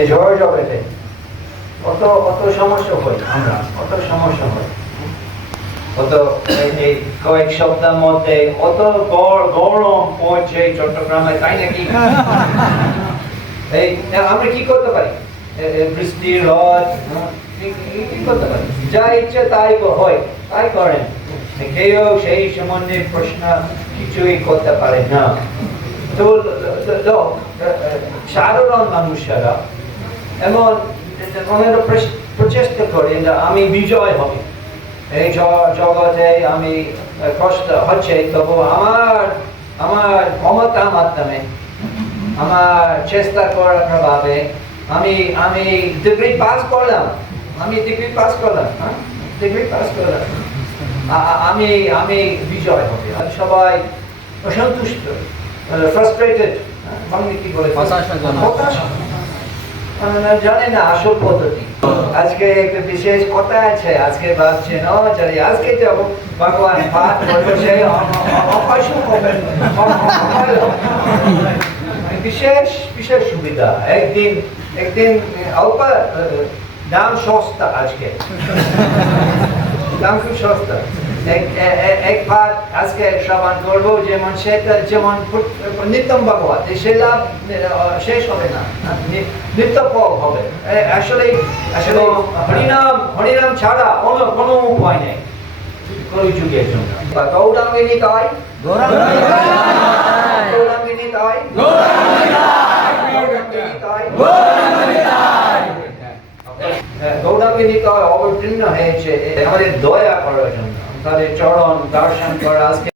এই ঝড় জগতে অত অত সমস্যা হয়, আমরা অত সমস্যা হয়, অত এই কয়েক সপ্তাহের মধ্যে অত গরম পড়ছে চট্টগ্রামে, তাই নাকি? এই আমরা কি করতে পারি? বৃষ্টি রোদ কি করতে পারি? যা ইচ্ছে তাই হয়, তাই করেন। কেউ সেই সম্বন্ধে প্রশ্ন কিছুই করতে পারে না। তো সাধারণ মানুষেরা এমন প্রচেষ্টা করেন যে আমি বিজয় হবে, এই জগতে আমি কষ্ট হচ্ছে, তবু আমার ক্ষমতার মাধ্যমে, আমার চেষ্টা করার প্রভাবে আমি ডিগ্রি পাস করলাম, আমি বিজয় হবে। আর সবাই অসন্তুষ্ট, ফ্রাস্ট্রেটেড, কি বলে, হতাশা, জানে না আসল পদ্ধতি। আজকে একটা বিশেষ কথা আছে, আজকে ভাবছে না যদি আজকে যাব ভগবান পাঠ করবে, সে অপারেশন হবে, বিশেষ বিশেষ সুবিধা। একদিন অল্প দাম সস্তা, আজকে দাম খুব সস্তা। এক পাঠ আজকে শ্রবণ করবো, যেমন নিত্যম ভগবত, সে লাভ শেষ হবে না, নিত্য ফল হবে। আসলে হরিনাম ছাড়া অন্য কোনো উপায় নেই কলিযুগের জন্য। গৌরাঙ্গিনী তাই, গৌরাঙ্গিনী তাই, গৌরাঙ্গিনী তাই অবতীর্ণ হয়েছে আমাদের দয়া করার জন্য, তাদের চরণ দর্শন করা। আজকে